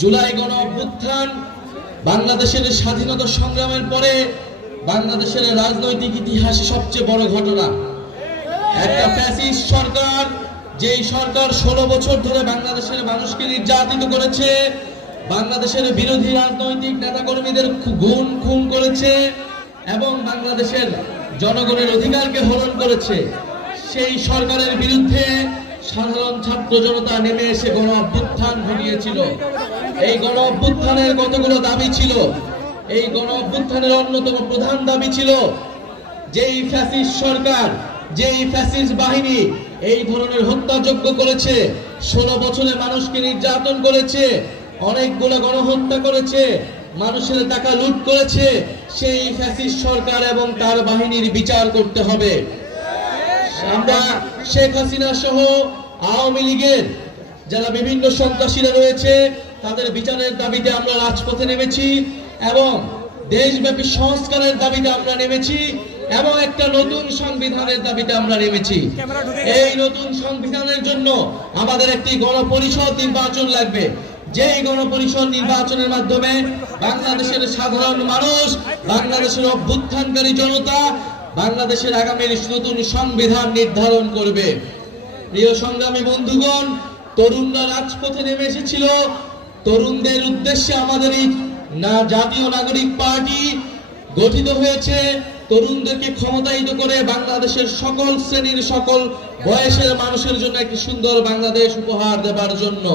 জুলাই গণ অভ্যুত্থান বাংলাদেশের স্বাধীনতা সংগ্রামের পরে বাংলাদেশের রাজনৈতিক ইতিহাসে সবচেয়ে বড় ঘটনা। একটা ফ্যাসিস্ট সরকার, যেই সরকার 16 বছর ধরে বাংলাদেশের মানুষকে নির্যাতিত করেছে, বাংলাদেশের বিরোধী রাজনৈতিক নেতাকর্মীদের খুন করেছে এবং বাংলাদেশের জনগণের অধিকারকে হরণ করেছে, সেই সরকারের বিরুদ্ধে সাধারণ ছাত্র জনতা নেমে এসে গণ অভ্যুত্থান ঘটিয়েছিল। এই গণ অভ্যুত্থানের কতগুলো দাবি ছিল। এই গণ অভ্যুত্থানের অন্যতম প্রধান দাবি ছিল, যেই ফ্যাসিস্ট সরকার, যেই ফ্যাসিস্ট বাহিনী এই ধরনের হত্যাযজ্ঞ করেছে, 16 বছরে মানুষকে নির্যাতন করেছে, অনেকগুলো গণহত্যা করেছে, মানুষের টাকা লুট করেছে, সেই ফ্যাসিস্ট সরকার এবং তার বাহিনীর বিচার করতে হবে। আমরা শেখ হাসিনা সহ আওয়ামী লীগের যারা বিভিন্ন সন্ত্রাসীরা রয়েছে তাদের বিচারের দাবিতে আমরা রাজপথে নেমেছি এবং দেশব্যাপী সংস্কারের দাবিতে আমরা নেমেছি এবং একটা নতুন সংবিধানের দাবিতে আমরা নেমেছি। এই নতুন সংবিধানের জন্য আমাদের একটি গণপরিষদ নির্বাচন লাগবে। যেই গণপরিষদ নির্বাচনের মাধ্যমে বাংলাদেশের সাধারণ মানুষ, বাংলাদেশের অভ্যুত্থানকারী জনতা বাংলাদেশের আগামীর নতুন সংবিধান নির্ধারণ করবে। প্রিয় সংগ্রামী বন্ধুগণ, তরুণরা রাজপথে নেমে এসেছিল। তরুণদের উদ্দেশ্যে আমাদের এই জাতীয় নাগরিক পার্টি গঠিত হয়েছে, তরুণদেরকে ক্ষমতায়িত করে বাংলাদেশের সকল শ্রেণীর সকল বয়সের মানুষের জন্য একটি সুন্দর বাংলাদেশ উপহার দেবার জন্য।